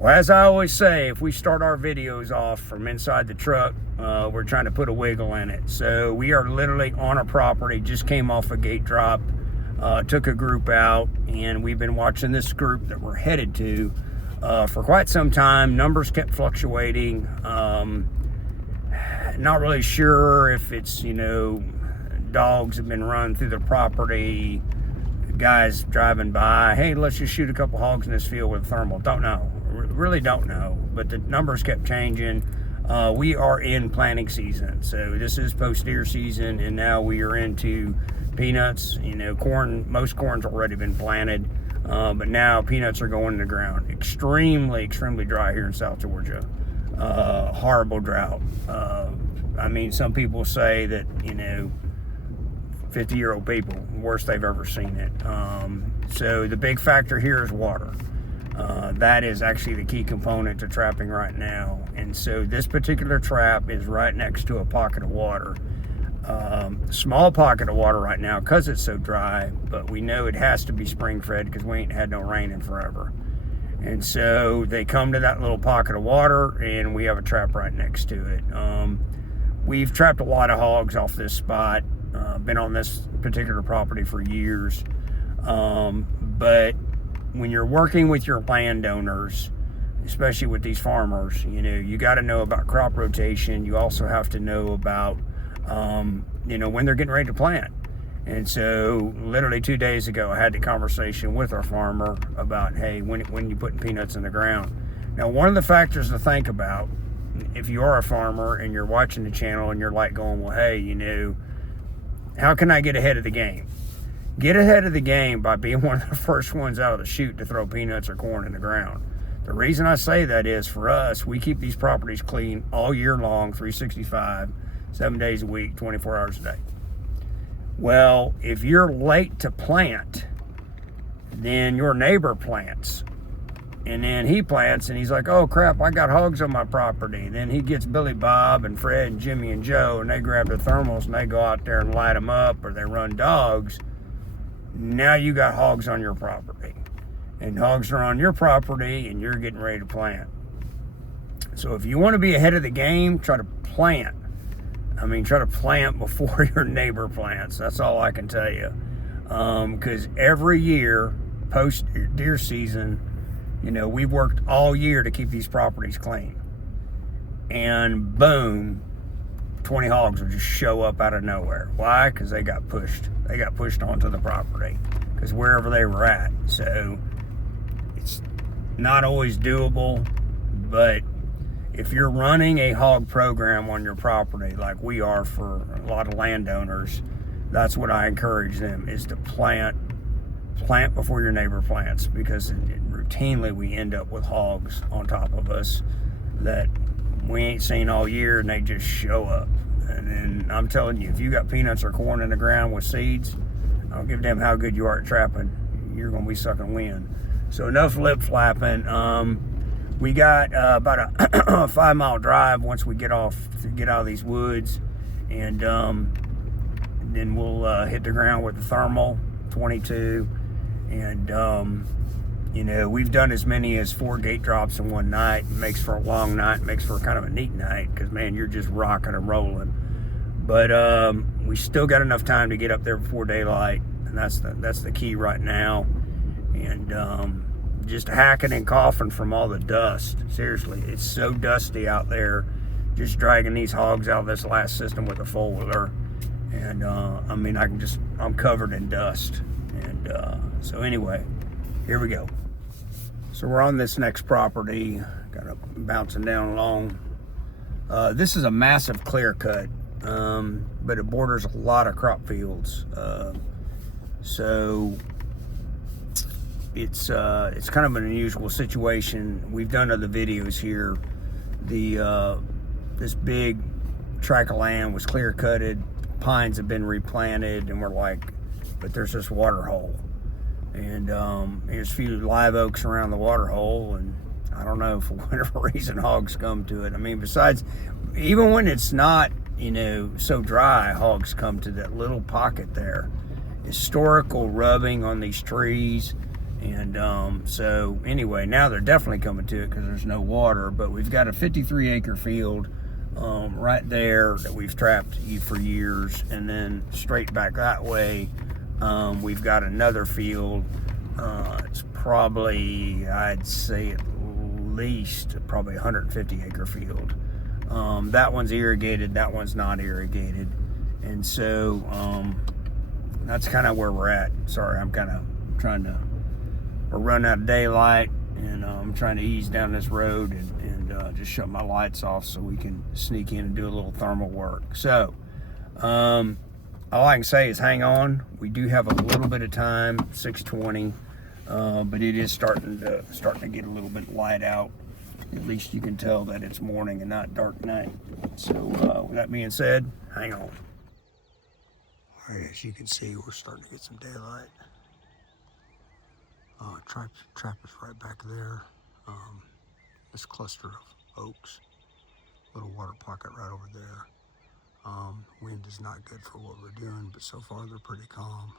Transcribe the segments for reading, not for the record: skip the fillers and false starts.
Well, as I always say, if we start our videos off from inside the truck, we're trying to put a wiggle in it. So we are literally on a property, just came off a gate drop, took a group out, and we've been watching this group that we're headed to for quite some time. Numbers kept fluctuating. Not really sure if it's, dogs have been run through the property, guys driving by, hey, let's just shoot a couple hogs in this field with a thermal. Don't know. Really don't know, but the numbers kept changing. We are in planting season, so this is post deer season, and now we are into peanuts. Corn, most corn's already been planted, but now peanuts are going in the ground. Extremely dry here in South Georgia. Horrible drought. Some people say that 50-year-old people, worst they've ever seen it. So the big factor here is water. That is actually the key component to trapping right now. And so this particular trap is right next to a pocket of water. Small pocket of water right now because it's so dry, but we know it has to be spring fed because we ain't had no rain in forever. And so they come to that little pocket of water, and we have a trap right next to it. We've trapped a lot of hogs off this spot. Been on this particular property for years. But when you're working with your landowners, especially with these farmers, you got to know about crop rotation. You also have to know about, when they're getting ready to plant. And so literally 2 days ago, I had the conversation with our farmer about, hey, when you putting peanuts in the ground. Now, one of the factors to think about, if you are a farmer and you're watching the channel and you're like going, well, hey, how can I get ahead of the game? Get ahead of the game by being one of the first ones out of the chute to throw peanuts or corn in the ground. The reason I say that is, for us, we keep these properties clean all year long, 365, 7 days a week, 24 hours a day. Well, if you're late to plant, then your neighbor plants. And then he plants and he's like, oh crap, I got hogs on my property. Then he gets Billy Bob and Fred and Jimmy and Joe, and they grab their thermals and they go out there and light them up, or they run dogs. Now you got hogs on your property, and hogs are on your property, and you're getting ready to plant. So if you want to be ahead of the game, try to plant. Try to plant before your neighbor plants. That's all I can tell you. Because every year, post deer season, we've worked all year to keep these properties clean. And boom, 20 hogs will just show up out of nowhere. Why? Because they got pushed. They got pushed onto the property because wherever they were at. So it's not always doable, but if you're running a hog program on your property, like we are for a lot of landowners, that's what I encourage them, is to plant before your neighbor plants, because routinely we end up with hogs on top of us that we ain't seen all year, and they just show up. And then I'm telling you, if you got peanuts or corn in the ground with seeds, I don't give a damn how good you are at trapping, you're going to be sucking wind. So enough lip flapping. We got about a 5-mile drive once we get out of these woods, and then we'll hit the ground with the thermal 22. And we've done as many as 4 gate drops in one night. It makes for a long night, makes for kind of a neat night, because man, you're just rocking and rolling. But we still got enough time to get up there before daylight, and that's the key right now. And just hacking and coughing from all the dust. Seriously, it's so dusty out there. Just dragging these hogs out of this last system with a 4-wheeler, and I'm covered in dust. And so anyway, here we go. So we're on this next property, kind of bouncing down along. This is a massive clear cut, but it borders a lot of crop fields. So it's kind of an unusual situation. We've done other videos here. This big tract of land was clear cutted. Pines have been replanted, and we're like, but there's this water hole. And there's a few live oaks around the water hole, and I don't know, for whatever reason, hogs come to it. Besides, even when it's not, so dry, hogs come to that little pocket there. Historical rubbing on these trees And so anyway, now they're definitely coming to it because there's no water. But we've got a 53-acre field right there that we've trapped for years, and then straight back that way, we've got another field. It's probably, I'd say at least probably 150-acre field. That one's irrigated, that one's not irrigated, and so that's kind of where we're at. Sorry, I'm kind of trying to run out of daylight, and I'm trying to ease down this road and just shut my lights off so we can sneak in and do a little thermal work. So all I can say is hang on. We do have a little bit of time, 6:20, but it is starting to get a little bit light out. At least you can tell that it's morning and not dark night. So with that being said, hang on. All right, as you can see, we're starting to get some daylight. Trap is right back there. This cluster of oaks, little water pocket right over there. Wind is not good for what we're doing, but so far they're pretty calm.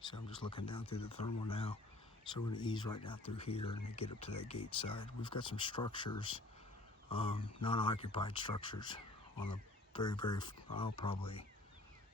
So I'm just looking down through the thermal now. So we're gonna ease right down through here and get up to that gate side. We've got some structures, non-occupied structures on the very, probably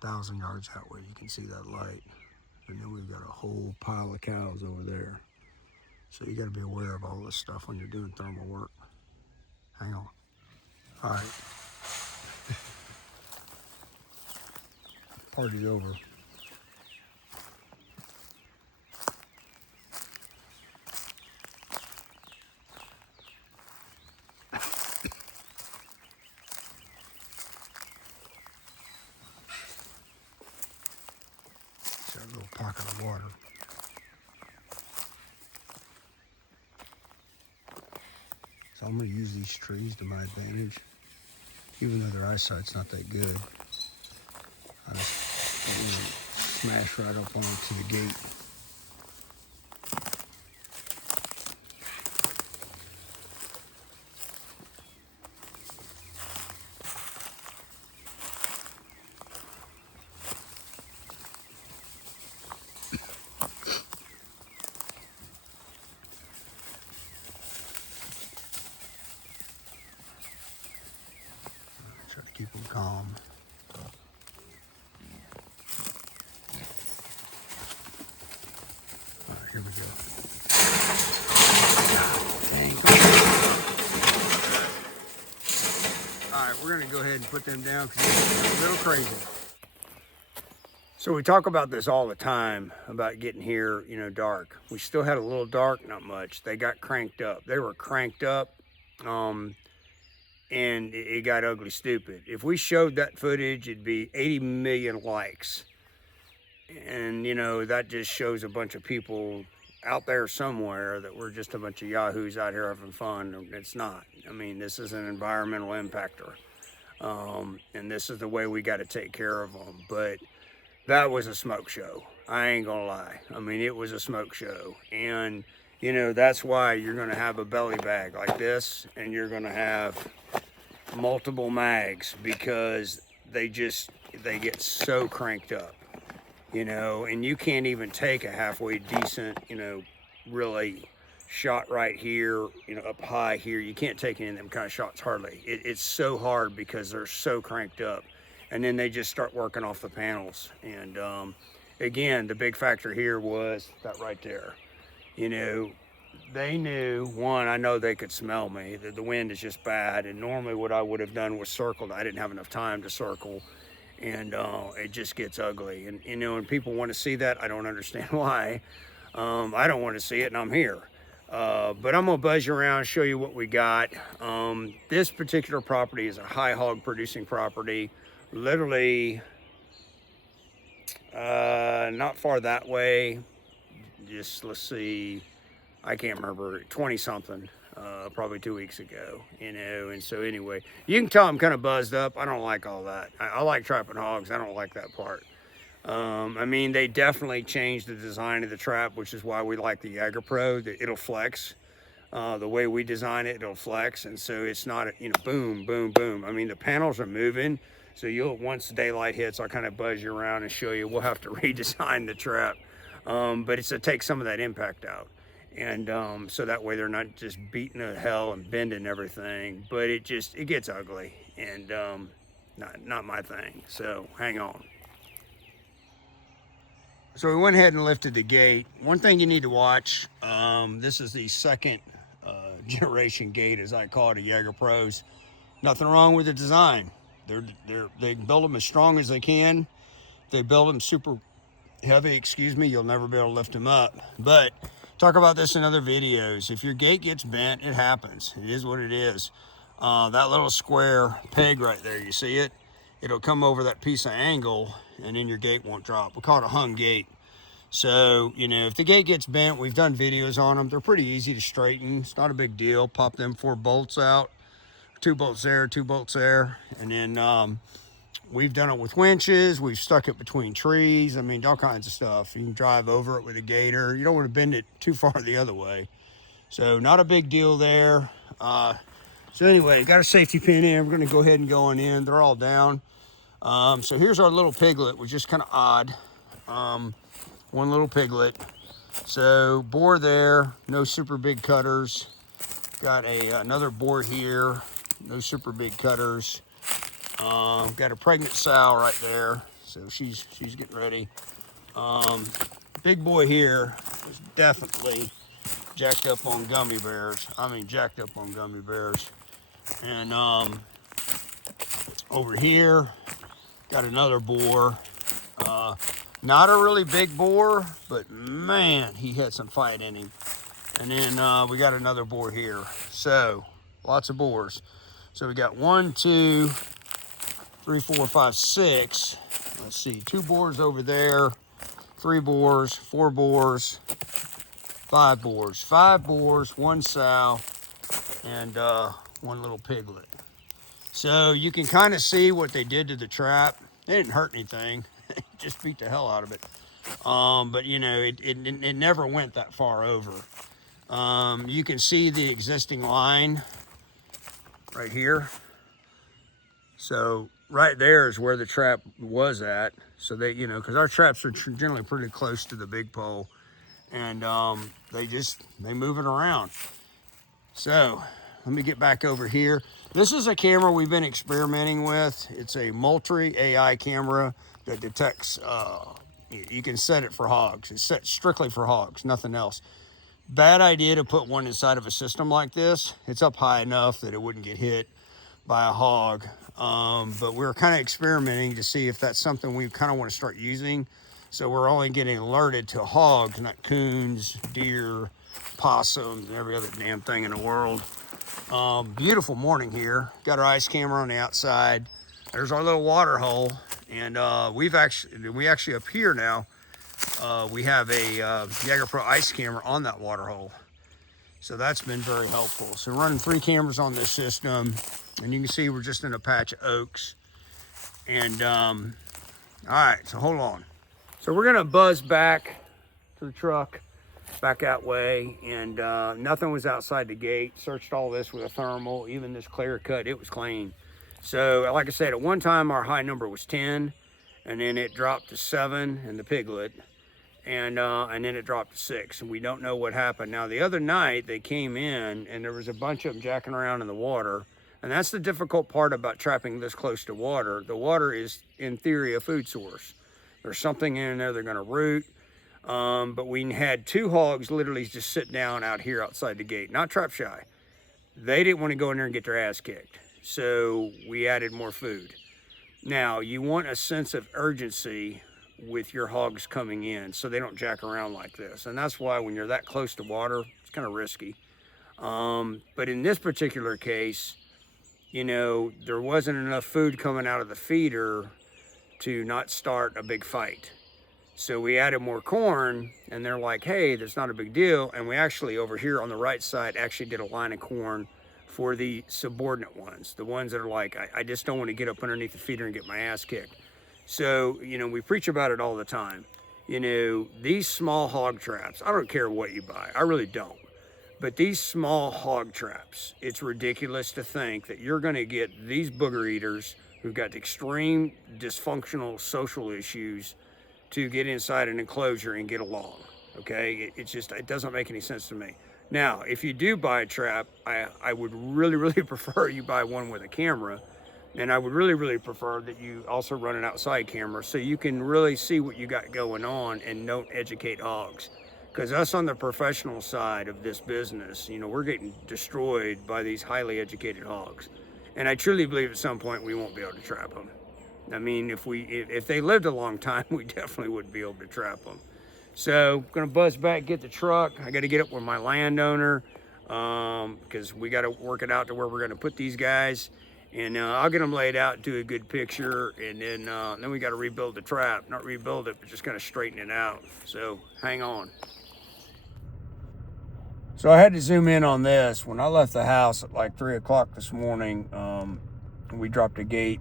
1,000 yards that way. You can see that light. And then we've got a whole pile of cows over there. So you gotta be aware of all this stuff when you're doing thermal work. Hang on. All right. Party's over. It's a little pocket of water. So I'm going to use these trees to my advantage. Even though their eyesight's not that good, I just smash right up onto the gate. Try to keep them calm. All right, here we go. Dang. All right, we're gonna go ahead and put them down because they're a little crazy. So we talk about this all the time about getting here, dark. We still had a little dark, not much. They got cranked up. They were cranked up. And it got ugly stupid. If we showed that footage, it'd be 80 million likes. And, that just shows a bunch of people out there somewhere that we're just a bunch of yahoos out here having fun. It's not. I mean, this is an environmental impactor. And this is the way we got to take care of them. But that was a smoke show. I ain't gonna lie. I mean, it was a smoke show. And, that's why you're gonna have a belly bag like this, and you're gonna have multiple mags, because they get so cranked up, and you can't even take a halfway decent, really shot right here, up high here. You can't take any of them kind of shots hardly. It's so hard because they're so cranked up, and then they just start working off the panels. And again, the big factor here was that right there. They knew, one, I know they could smell me, that the wind is just bad, and normally what I would have done was circled. I didn't have enough time to circle, and it just gets ugly. And when people want to see that, I don't understand why. I don't want to see it, and I'm here. But I'm gonna buzz you around, show you what we got. This particular property is a high hog producing property, literally not far that way. Just, let's see, I can't remember, 20 something, probably 2 weeks ago, and so anyway, you can tell I'm kind of buzzed up. I don't like all that. I like trapping hogs. I don't like that part. I mean, they definitely changed the design of the trap, which is why we like the Jagger Pro. It'll flex. The way we design it, it'll flex, and so it's not, boom, boom, boom. I mean, the panels are moving, so once daylight hits, I'll kind of buzz you around and show you. We'll have to redesign the trap, but it's to take some of that impact out. And so that way they're not just beating the hell and bending everything, but it gets ugly, and not my thing. So hang on. So we went ahead and lifted the gate. One thing you need to watch, this is the second generation gate, as I call it, a Jaeger Pros. Nothing wrong with the design. They build them as strong as they can. They build them super heavy, excuse me, you'll never be able to lift them up. But talk about this in other videos. If your gate gets bent, it happens. It is what it is. That little square peg right there, you see it? It'll come over that piece of angle, and then your gate won't drop. We call it a hung gate. So, you know, if the gate gets bent, we've done videos on them. They're pretty easy to straighten. It's not a big deal. Pop them 4 bolts out. 2 bolts there, 2 bolts there. And then we've done it with winches. We've stuck it between trees. I mean, all kinds of stuff. You can drive over it with a gator. You don't want to bend it too far the other way. So not a big deal there. So anyway, got a safety pin in. We're going to go ahead and go on in. They're all down. So here's our little piglet, which is kind of odd. One little piglet. So bore there, no super big cutters. Got another bore here, no super big cutters. Got a pregnant sow right there, so she's getting ready. Big boy here is definitely jacked up on gummy bears. I mean, jacked up on gummy bears. And over here, got another boar. Not a really big boar, but man, he had some fight in him. And then we got another boar here. So lots of boars. So we got 1, 2, 3, 4, 5, 6. Let's see, 2 boars over there, 3 boars, 4 boars, 5 boars. 5 boars, 1 sow, and 1 little piglet. So you can kind of see what they did to the trap. They didn't hurt anything. Just beat the hell out of it. But you know, it never went that far over. You can see the existing line right here. So right there is where the trap was at. So they, you know, because our traps are generally pretty close to the big pole, and they move it around. So let me get back over here. This is a camera we've been experimenting with. It's a Moultrie AI camera that detects, you can set it for hogs. It's set strictly for hogs, nothing else. Bad idea to put one inside of a system like this. It's up high enough that it wouldn't get hit by a hog. But we're kind of experimenting to see if that's something we kind of want to start using. So we're only getting alerted to hogs, not coons, deer, possums, and every other damn thing in the world. Beautiful morning here. Got our ice camera on the outside. There's our little water hole. And we actually up here now, we have a Jaeger Pro ice camera on that water hole. So that's been very helpful. So running 3 cameras on this system, and you can see we're just in a patch of oaks. And all right, so hold on. So we're gonna buzz back to the truck, back that way, and nothing was outside the gate. Searched all this with a thermal, even this clear cut, it was clean. So like I said, at one time our high number was 10, and then it dropped to 7 in the piglet, and then it dropped to 6, and we don't know what happened. Now the other night they came in and there was a bunch of them jacking around in the water, and that's the difficult part about trapping this close to water. The water is in theory a food source. There's something in there they're gonna root. But we had 2 hogs literally just sit down out here outside the gate, not trap shy. They didn't want to go in there and get their ass kicked. So we added more food. Now you want a sense of urgency with your hogs coming in so they don't jack around like this. And that's why when you're that close to water, it's kind of risky. But in this particular case, you know, there wasn't enough food coming out of the feeder to not start a big fight. So we added more corn, and they're like, hey, that's not a big deal. And we actually, over here on the right side, actually did a line of corn for the subordinate ones, the ones that are like, I just don't want to get up underneath the feeder and get my ass kicked. So, you know, we preach about it all the time. You know, these small hog traps, I don't care what you buy, I really don't. But these small hog traps, it's ridiculous to think that you're gonna get these booger eaters who've got extreme dysfunctional social issues to get inside an enclosure and get along, Okay, it doesn't make any sense to me. Now, if you do buy a trap, I would really, really prefer you buy one with a camera. And I would really, really prefer that you also run an outside camera so you can really see what you got going on and don't educate hogs. Because us on the professional side of this business, you know, we're getting destroyed by these highly educated hogs. And I truly believe at some point we won't be able to trap them. I mean, if they lived a long time, we definitely wouldn't be able to trap them. So I'm gonna buzz back, get the truck. I got to get up with my landowner because we got to work it out to where we're gonna put these guys. And I'll get them laid out, do a good picture, and then we got to rebuild the trap. Not rebuild it, but just kind of straighten it out. So hang on. So I had to zoom in on this. When I left the house at like 3 o'clock this morning, we dropped a gate,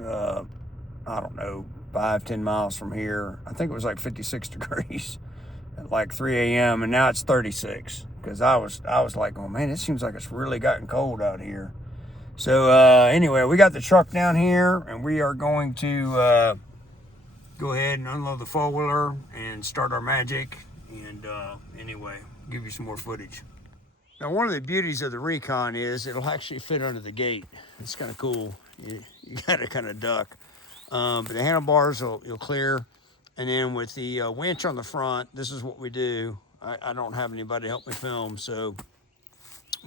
I don't know, 5-10 miles from here. I think it was like 56 degrees at like 3 a.m. and now it's 36 because I was like, oh man, it seems like it's really gotten cold out here. So anyway, we got the truck down here and we are going to go ahead and unload the four-wheeler and start our magic. And anyway, give you some more footage. Now, one of the beauties of the Recon is it'll actually fit under the gate. It's kind of cool. You got to kind of duck. But the handlebars you'll clear. And then with the winch on the front, this is what we do. I don't have anybody to help me film, so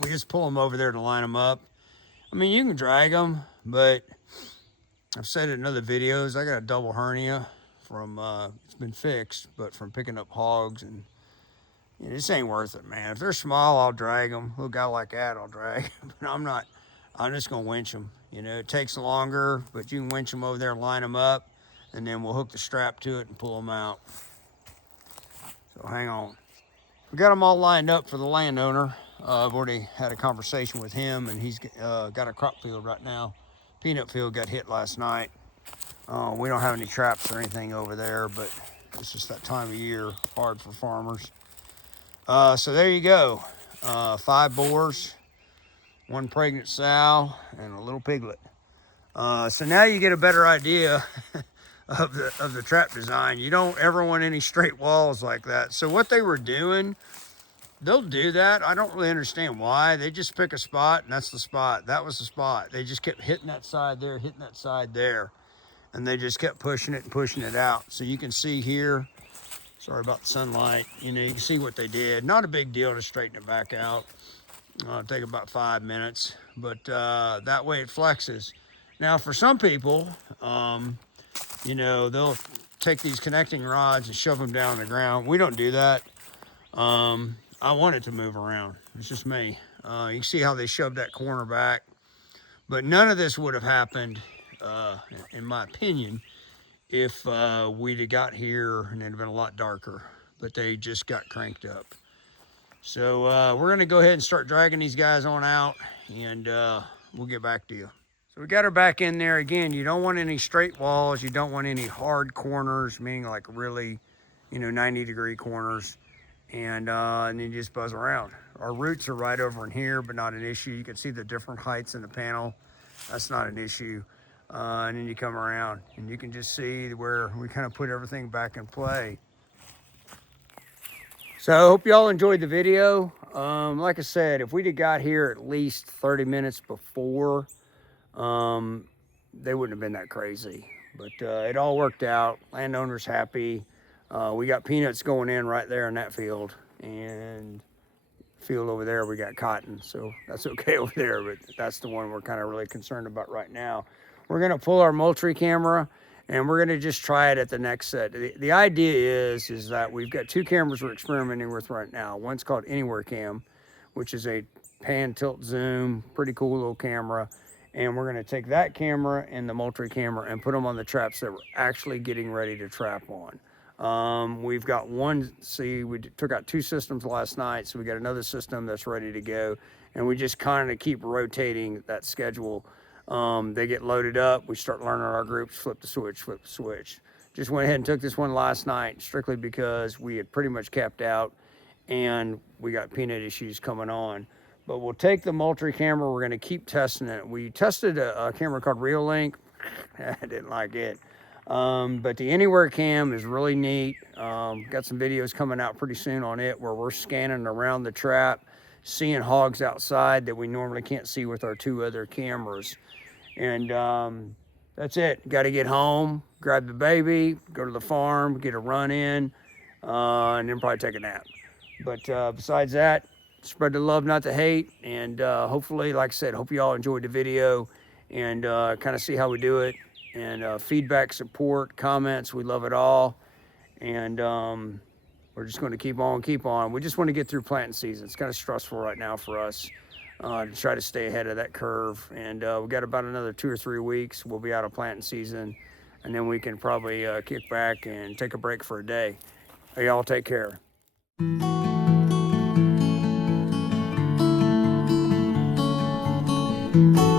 we just pull them over there to line them up. I mean, you can drag them, but I've said it in other videos, I got a double hernia from, it's been fixed, but from picking up hogs, and you know, this ain't worth it, man. If they're small, I'll drag them. A little guy like that, I'll drag. But I'm just gonna winch them. You know, it takes longer, but you can winch them over there, line them up, and then we'll hook the strap to it and pull them out. So hang on. We got them all lined up for the landowner. I've already had a conversation with him, and he's got a crop field right now. Peanut field got hit last night. We don't have any traps or anything over there, but it's just that time of year, hard for farmers. So there you go. 5 boars, 1 pregnant sow, and a little piglet. So now you get a better idea of the trap design. You don't ever want any straight walls like that. So what they were doing, they'll do that. I don't really understand why. They just pick a spot, and that's the spot. That was the spot. They just kept hitting that side there, hitting that side there. And they just kept pushing it and pushing it out. So you can see here, sorry about the sunlight, you know, you can see what they did. Not a big deal to straighten it back out. It'll take about 5 minutes, but that way it flexes. Now for some people, you know, they'll take these connecting rods and shove them down on the ground. We don't do that. I want it to move around. It's just me. You can see how they shoved that corner back. But none of this would have happened, in my opinion, if we'd have got here and it'd have been a lot darker. But they just got cranked up. So we're going to go ahead and start dragging these guys on out, and we'll get back to you. So we got her back in there. Again, you don't want any straight walls. You don't want any hard corners, meaning like really, you know, 90-degree corners. And then you just buzz around. Our roots are right over in here, but not an issue. You can see the different heights in the panel. That's not an issue. And then you come around, and you can just see where we kind of put everything back in play. So I hope y'all enjoyed the video. Like I said, if we'd have got here at least 30 minutes before, they wouldn't have been that crazy. But it all worked out. Landowner's happy. We got peanuts going in right there in that field, and field over there we got cotton, so that's okay over there, but that's the one we're kind of really concerned about right now. We're going to pull our Moultrie camera, and we're going to just try it at the next set. The idea is that we've got 2 cameras we're experimenting with right now. One's called Anywhere Cam, which is a pan, tilt, zoom, pretty cool little camera. And we're going to take that camera and the Moultrie camera and put them on the traps that we're actually getting ready to trap on. We've got one, see, we took out 2 systems last night, so we got another system that's ready to go. And we just kind of keep rotating that schedule. They get loaded up, we start learning our groups, flip the switch. Just went ahead and took this one last night, strictly because we had pretty much capped out and we got peanut issues coming on. But we'll take the Moultrie camera, we're gonna keep testing it. We tested a camera called Reolink. I didn't like it. But the Anywhere Cam is really neat. Got some videos coming out pretty soon on it where we're scanning around the trap, seeing hogs outside that we normally can't see with our 2 other cameras. And that's it. Got to get home, grab the baby, go to the farm, get a run in, and then probably take a nap. But besides that, spread the love, not the hate. And hopefully, like I said, hope you all enjoyed the video and kind of see how we do it. And feedback, support, comments, we love it all. And we're just going to keep on. We just want to get through planting season. It's kind of stressful right now for us to try to stay ahead of that curve. And we got about another 2 or 3 weeks. We'll be out of planting season, and then we can probably kick back and take a break for a day. Hey, y'all take care. Thank you.